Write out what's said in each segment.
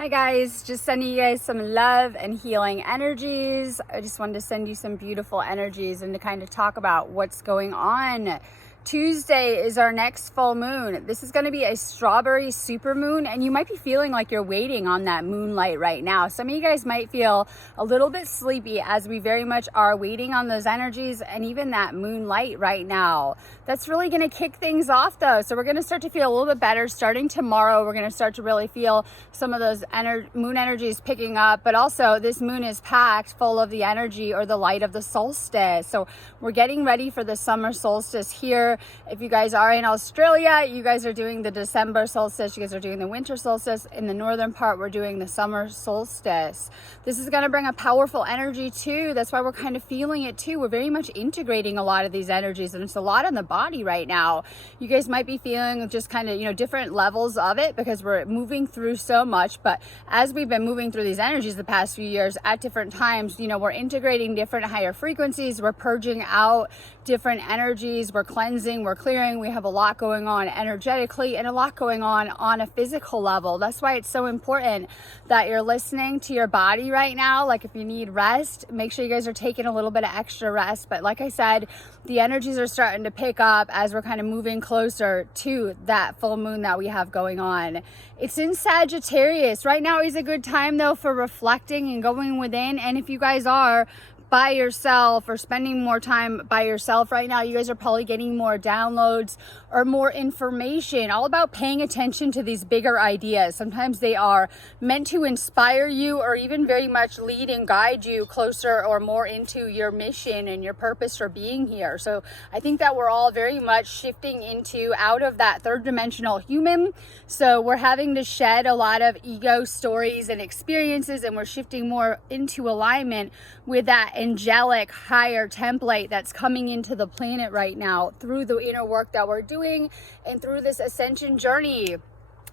Hi guys, just sending you guys some love and healing energies. I just wanted to send you some beautiful energies and to kind of talk about what's going on. Tuesday is our next full moon. This is going to be a strawberry supermoon, and you might be feeling like you're waiting on that moonlight right now. Some of you guys might feel a little bit sleepy as we very much are waiting on those energies and even that moonlight right now. That's really going to kick things off though. So we're going to start to feel a little bit better starting tomorrow. We're going to start to really feel some of those moon energies picking up, but also this moon is packed full of the energy or the light of the solstice. So we're getting ready for the summer solstice here. If you guys are in Australia, you guys are doing the December solstice. You guys are doing the winter solstice. In the northern part, we're doing the summer solstice. This is going to bring a powerful energy too. That's why we're kind of feeling it too. We're very much integrating a lot of these energies, and it's a lot in the body right now. You guys might be feeling just kind of, different levels of it because we're moving through so much. But as we've been moving through these energies the past few years at different times, we're integrating different higher frequencies. We're purging out different energies. We're cleansing, we're clearing. We have a lot going on energetically and a lot going on a physical level. That's why it's so important that you're listening to your body right now. Like if you need rest, make sure you guys are taking a little bit of extra rest. But like I said, the energies are starting to pick up as we're kind of moving closer to that full moon that we have going on. It's in Sagittarius. Right now is a good time though for reflecting and going within. And if you guys are by yourself or spending more time by yourself right now, you guys are probably getting more downloads or more information, all about paying attention to these bigger ideas. Sometimes they are meant to inspire you or even very much lead and guide you closer or more into your mission and your purpose for being here. So I think that we're all very much shifting into out of that third dimensional human. So we're having to shed a lot of ego stories and experiences, and we're shifting more into alignment with that angelic higher template that's coming into the planet right now through the inner work that we're doing and through this ascension journey.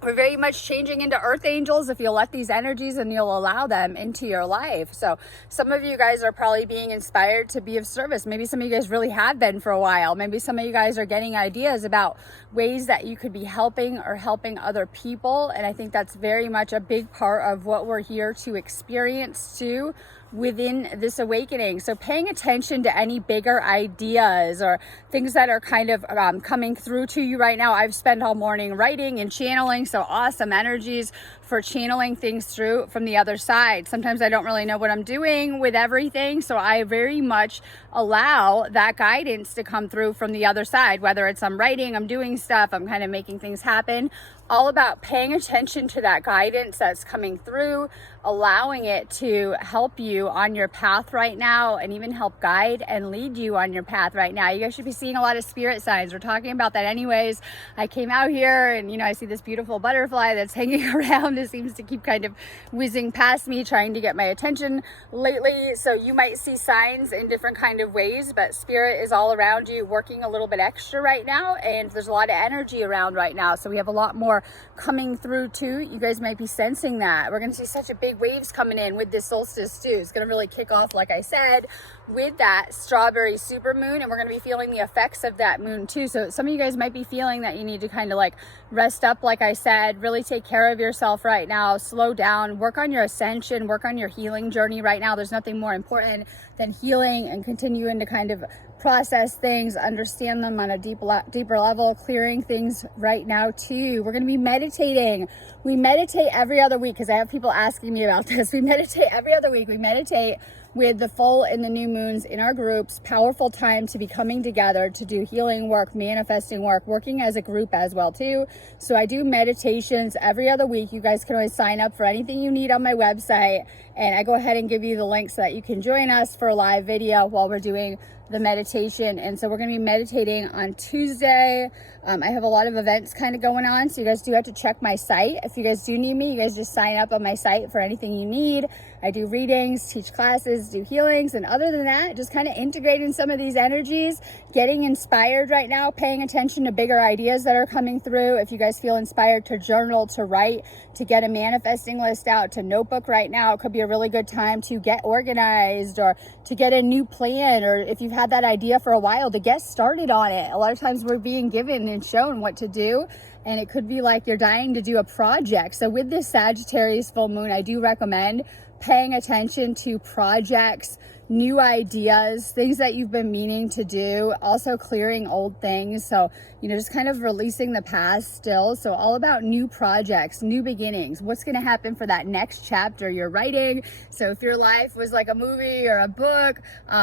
We're very much changing into earth angels if you'll let these energies and you'll allow them into your life. So some of you guys are probably being inspired to be of service. Maybe some of you guys really have been for a while. Maybe some of you guys are getting ideas about ways that you could be helping or helping other people. And I think that's very much a big part of what we're here to experience too within this awakening. So paying attention to any bigger ideas or things that are kind of coming through to you right now. I've spent all morning writing and channeling, so awesome energies for channeling things through from the other side. Sometimes I don't really know what I'm doing with everything, so I very much allow that guidance to come through from the other side, whether it's I'm writing, I'm doing stuff, I'm kind of making things happen. All about paying attention to that guidance that's coming through, allowing it to help you on your path right now and even help guide and lead you on your path right now. You guys should be seeing a lot of spirit signs. We're talking about that anyways. I came out here and I see this beautiful butterfly that's hanging around. It seems to keep kind of whizzing past me, trying to get my attention lately. So you might see signs in different kind of ways, but spirit is all around you working a little bit extra right now, and there's a lot of energy around right now. So we have a lot more coming through too. You guys might be sensing that. We're going to see such a big waves coming in with this solstice too. It's going to really kick off, like I said, with that strawberry supermoon, and we're going to be feeling the effects of that moon too. So some of you guys might be feeling that you need to kind of like rest up, like I said, really take care of yourself right now, slow down, work on your ascension, work on your healing journey right now. There's nothing more important than healing and continuing to kind of process things, understand them on a deeper level, clearing things right now too. We're going to be meditating. We meditate every other week because I have people asking me about this. We meditate every other week. We meditate with the full and the new moons in our groups. Powerful time to be coming together to do healing work, manifesting work, working as a group as well too. So I do meditations every other week. You guys can always sign up for anything you need on my website, and I go ahead and give you the link so that you can join us for a live video while we're doing the meditation. And so we're going to be meditating on Tuesday. I have a lot of events kind of going on, so you guys do have to check my site. If you guys do need me, you guys just sign up on my site for anything you need. I do readings, teach classes, do healings, and other than that, just kind of integrating some of these energies, getting inspired right now, paying attention to bigger ideas that are coming through. If you guys feel inspired to journal, to write, to get a manifesting list out, to notebook right now, it could be a really good time to get organized or to get a new plan, or if you've had that idea for a while, to get started on it. A lot of times we're being given and shown what to do, and it could be like you're dying to do a project. So with this Sagittarius full moon, I do recommend paying attention to projects, new ideas, things that you've been meaning to do, also clearing old things. So, you know, just kind of releasing the past still. So all about new projects, new beginnings, what's going to happen for that next chapter you're writing. So if your life was like a movie or a book,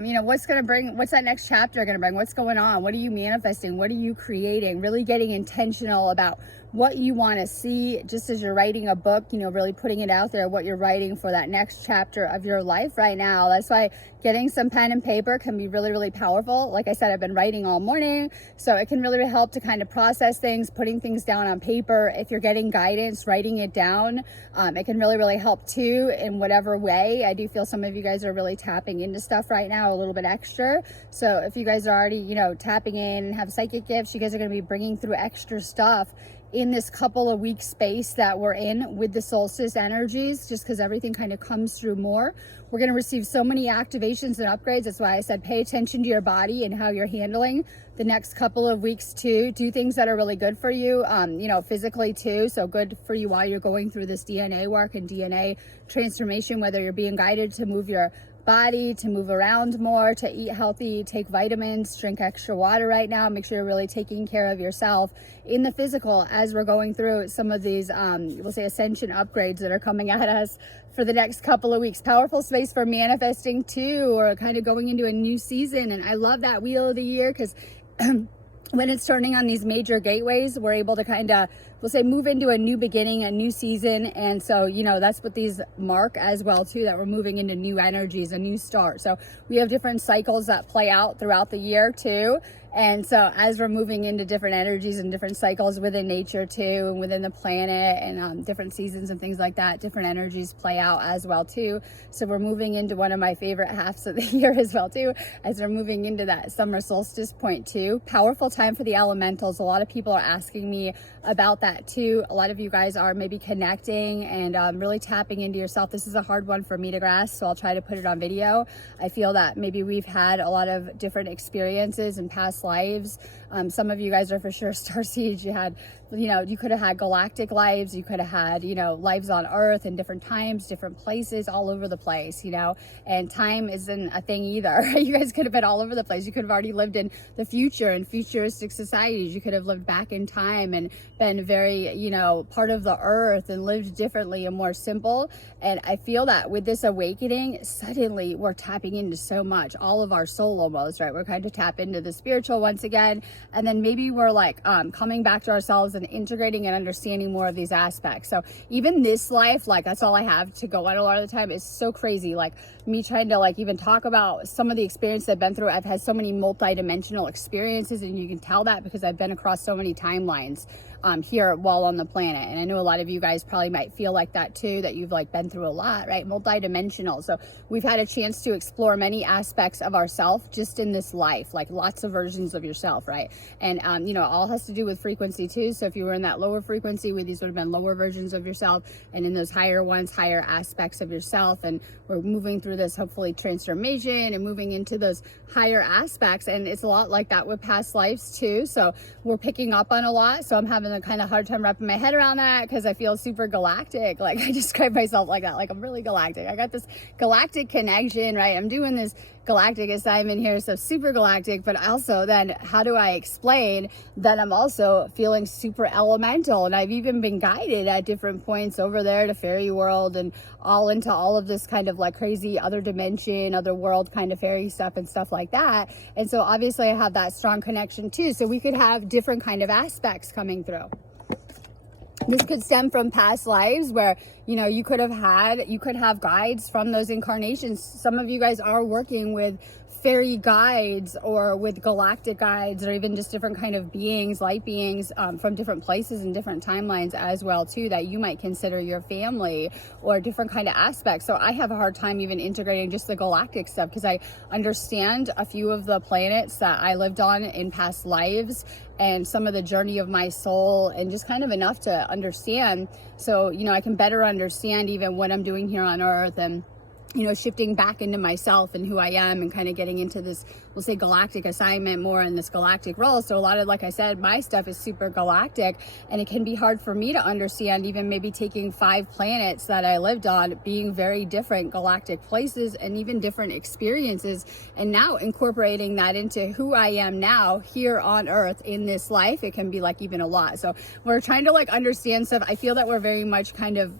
you know, what's that next chapter going to bring? What's going on? What are you manifesting? What are you creating? Really getting intentional about what you want to see, just as you're writing a book, you know, really putting it out there, what you're writing for that next chapter of your life right now. That's why getting some pen and paper can be really, really powerful. Like I said, I've been writing all morning, so it can really help to kind of process things, putting things down on paper. If you're getting guidance, writing it down, it can really, really help too in whatever way. I do feel some of you guys are really tapping into stuff right now, a little bit extra. So if you guys are already, you know, tapping in and have psychic gifts, you guys are going to be bringing through extra stuff in this couple of week space that we're in with the solstice energies, just because everything kind of comes through more. We're going to receive so many activations and upgrades. That's why I said pay attention to your body and how you're handling the next couple of weeks too. Do things that are really good for you, you know, physically too. So good for you while you're going through this DNA work and DNA transformation, whether you're being guided to move your body, to move around more, to eat healthy, take vitamins, drink extra water right now. Make sure you're really taking care of yourself in the physical as we're going through some of these, we'll say, ascension upgrades that are coming at us for the next couple of weeks. Powerful space for manifesting too, or kind of going into a new season. And I love that wheel of the year because when it's turning on these major gateways, we're able to kind of, we'll say, move into a new beginning, a new season. And so, you know, that's what these mark as well too, that we're moving into new energies, a new start. So we have different cycles that play out throughout the year too. And so as we're moving into different energies and different cycles within nature too, and within the planet, and different seasons and things like that, different energies play out as well too. So we're moving into one of my favorite halves of the year as well too, as we're moving into that summer solstice point too. Powerful time for the elementals. A lot of people are asking me about that too. A lot of you guys are maybe connecting and really tapping into yourself. This is a hard one for me to grasp, so I'll try to put it on video. I feel that maybe we've had a lot of different experiences in past lives. Some of you guys are for sure starseeds. You had, you know, you could have had galactic lives. You could have had, you know, lives on Earth in different times, different places, all over the place, you know, and time isn't a thing either. You guys could have been all over the place. You could have already lived in the future and futuristic societies. You could have lived back in time and been very, you know, part of the earth and lived differently and more simple. And I feel that with this awakening, suddenly we're tapping into so much, all of our soul almost, right? We're kind of tap into the spiritual once again. And then maybe we're like coming back to ourselves and integrating and understanding more of these aspects. So even this life, like that's all I have to go on a lot of the time. It's so crazy. Like me trying to like even talk about some of the experiences I've been through. I've had so many multi-dimensional experiences, and you can tell that because I've been across so many timelines here while on the planet. And I know a lot of you guys probably might feel like that too, that you've like been through a lot, right? Multi-dimensional. So we've had a chance to explore many aspects of ourself just in this life, like lots of versions of yourself, right? And you know, it all has to do with frequency too. So if you were in that lower frequency, with these would have been lower versions of yourself, and in those higher ones, higher aspects of yourself. And we're moving through this hopefully transformation and moving into those higher aspects. And it's a lot like that with past lives too. So we're picking up on a lot. So I'm having a kind of hard time wrapping my head around that because I feel super galactic. Like I describe myself like that, like I'm really galactic. I got this galactic connection, right? I'm doing this galactic assignment here, so super galactic. But also then how do I explain that I'm also feeling super elemental? And I've even been guided at different points over there to fairy world and all into all of this kind of like crazy other dimension, other world kind of fairy stuff and stuff like that. And so obviously I have that strong connection too. So we could have different kind of aspects coming through. This could stem from past lives where, you know, you could have guides from those incarnations. Some of you guys are working with fairy guides or with galactic guides, or even just different kind of beings, light beings from different places and different timelines as well too, that you might consider your family or different kind of aspects. So I have a hard time even integrating just the galactic stuff because I understand a few of the planets that I lived on in past lives and some of the journey of my soul, and just kind of enough to understand. So, you know, I can better understand even what I'm doing here on Earth, and you know, shifting back into myself and who I am, and kind of getting into this we'll say galactic assignment, more in this galactic role. So a lot of, like I said, my stuff is super galactic, and it can be hard for me to understand, even maybe taking 5 planets that I lived on being very different galactic places and even different experiences, and now incorporating that into who I am now here on earth in this life. It can be like even a lot. So we're trying to like understand stuff. I feel that we're very much kind of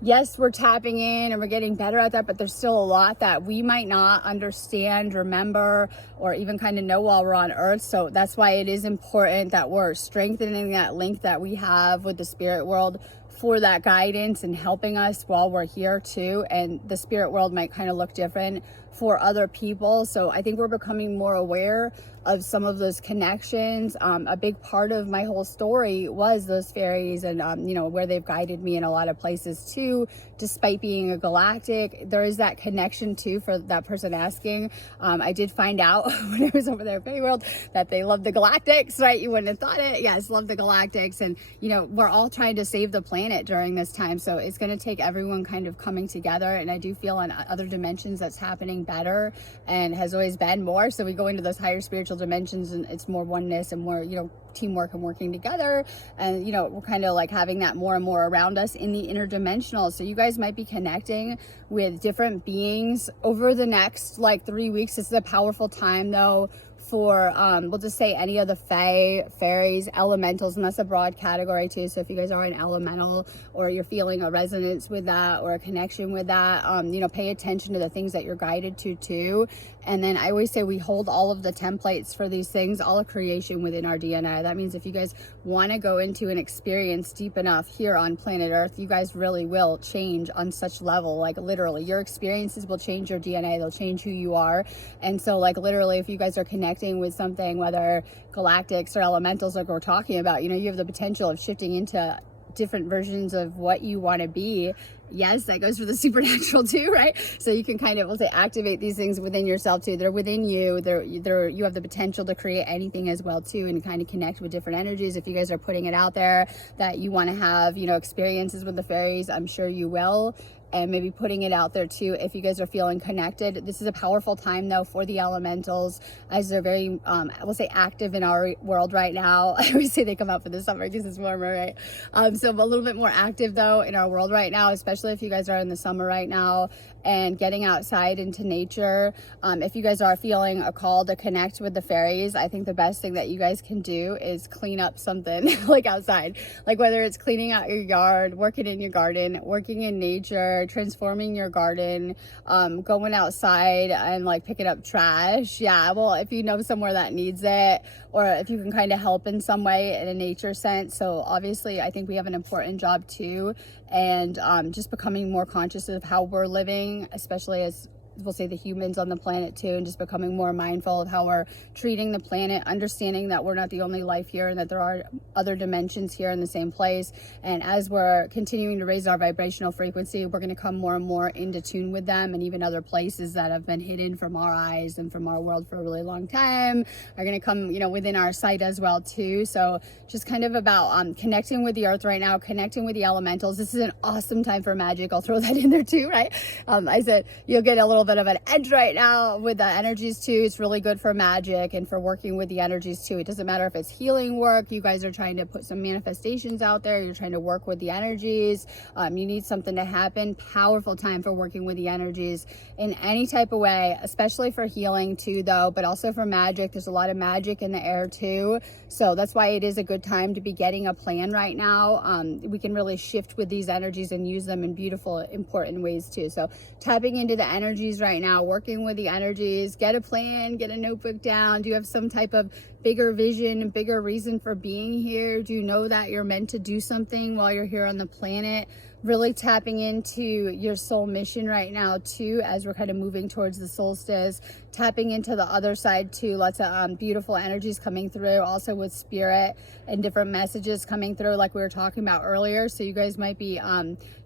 yes, we're tapping in and we're getting better at that, but there's still a lot that we might not understand, remember, or even kind of know while we're on earth. So that's why it is important that we're strengthening that link that we have with the spirit world for that guidance and helping us while we're here too. And the spirit world might kind of look different for other people. So I think we're becoming more aware of some of those connections. A big part of my whole story was those fairies and, you know, where they've guided me in a lot of places too, despite being a galactic. There is that connection too for that person asking. I did find out when I was over there at Fairy World that they love the galactics, right? You wouldn't have thought it. Yes, love the galactics. And, you know, we're all trying to save the planet during this time. So it's going to take everyone kind of coming together. And I do feel on other dimensions that's happening better and has always been more. So we go into those higher spiritual dimensions and it's more oneness and more, you know, teamwork and working together. And, you know, we're kind of like having that more and more around us in the interdimensional. So you guys might be connecting with different beings over the next like 3 weeks. This is a powerful time though for we'll just say any of the fairies, elementals, and that's a broad category too. So if you guys are an elemental or you're feeling a resonance with that or a connection with that, you know, pay attention to the things that you're guided to too. And then I always say we hold all of the templates for these things, all of creation within our DNA. That means if you guys want to go into an experience deep enough here on planet Earth, you guys really will change on such level. Like literally your experiences will change your DNA. They'll change who you are. And so like literally if you guys are connecting with something, whether galactics or elementals like we're talking about, you know, you have the potential of shifting into different versions of what you want to be. Yes, that goes for the supernatural too, right? So you can kind of, we'll say, activate these things within yourself too. They're within you. You have the potential to create anything as well too, and kind of connect with different energies. If you guys are putting it out there that you want to have, you know, experiences with the fairies, I'm sure you will. And maybe putting it out there too if you guys are feeling connected. This is a powerful time though for the elementals, as they're very we'll say active in our world right now. I always say they come out for the summer because it's warmer, right? So a little bit more active though in our world right now, especially if you guys are in the summer right now and getting outside into nature. If you guys are feeling a call to connect with the fairies, I think the best thing that you guys can do is clean up something like outside, like whether it's cleaning out your yard, working in your garden, working in nature, transforming your garden, going outside and like picking up trash. Yeah, well, if you know somewhere that needs it, or if you can kind of help in some way in a nature sense. So obviously I think we have an important job too, and just becoming more conscious of how we're living, especially as we'll say the humans on the planet too, and just becoming more mindful of how we're treating the planet, understanding that we're not the only life here and that there are other dimensions here in the same place. And as we're continuing to raise our vibrational frequency, we're going to come more and more into tune with them, and even other places that have been hidden from our eyes and from our world for a really long time are going to come, you know, within our sight as well too. So just kind of about connecting with the earth right now, connecting with the elementals. This is an awesome time for magic. I'll throw that in there too, right? I said you'll get a little bit of an edge right now with the energies too. It's really good for magic and for working with the energies too. It doesn't matter if it's healing work, you guys are trying to put some manifestations out there, you're trying to work with the energies, you need something to happen. Powerful time for working with the energies in any type of way, especially for healing too though, but also for magic. There's a lot of magic in the air too, so that's why it is a good time to be getting a plan right now. We can really shift with these energies and use them in beautiful, important ways too. So tapping into the energies right now, working with the energies, get a plan, get a notebook down. Do you have some type of bigger vision, bigger reason for being here? Do you know that you're meant to do something while you're here on the planet? Really tapping into your soul mission right now too, as we're kind of moving towards the solstice, tapping into the other side too. Lots of beautiful energies coming through, also with spirit and different messages coming through like we were talking about earlier. So you guys might be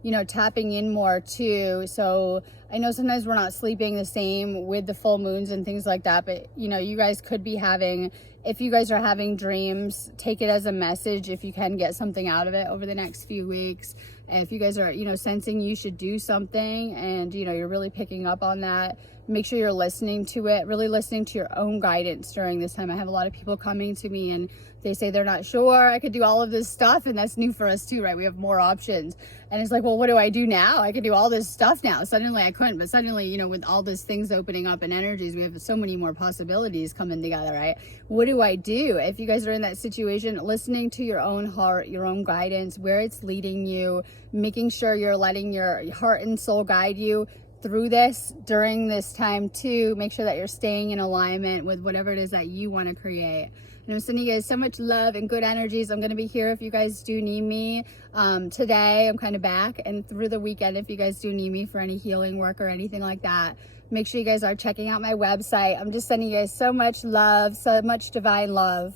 you know, tapping in more too. So I know sometimes we're not sleeping the same with the full moons and things like that, but you know, you guys could be having, if you guys are having dreams, take it as a message if you can get something out of it over the next few weeks. If you guys are, you know, sensing you should do something and, you know, you're really picking up on that, make sure you're listening to it, really listening to your own guidance during this time. I have a lot of people coming to me and they say they're not sure I could do all of this stuff, and that's new for us too, right? We have more options. And it's like, well, what do I do now? I can do all this stuff now. Suddenly I couldn't, but suddenly, you know, with all these things opening up and energies, we have so many more possibilities coming together, right? What do I do? If you guys are in that situation, listening to your own heart, your own guidance, where it's leading you, making sure you're letting your heart and soul guide you through this during this time too. Make sure that you're staying in alignment with whatever it is that you want to create. And I'm sending you guys so much love and good energies. I'm going to be here if you guys do need me. Today, I'm kind of back, and through the weekend, if you guys do need me for any healing work or anything like that, make sure you guys are checking out my website. I'm just sending you guys so much love, so much divine love.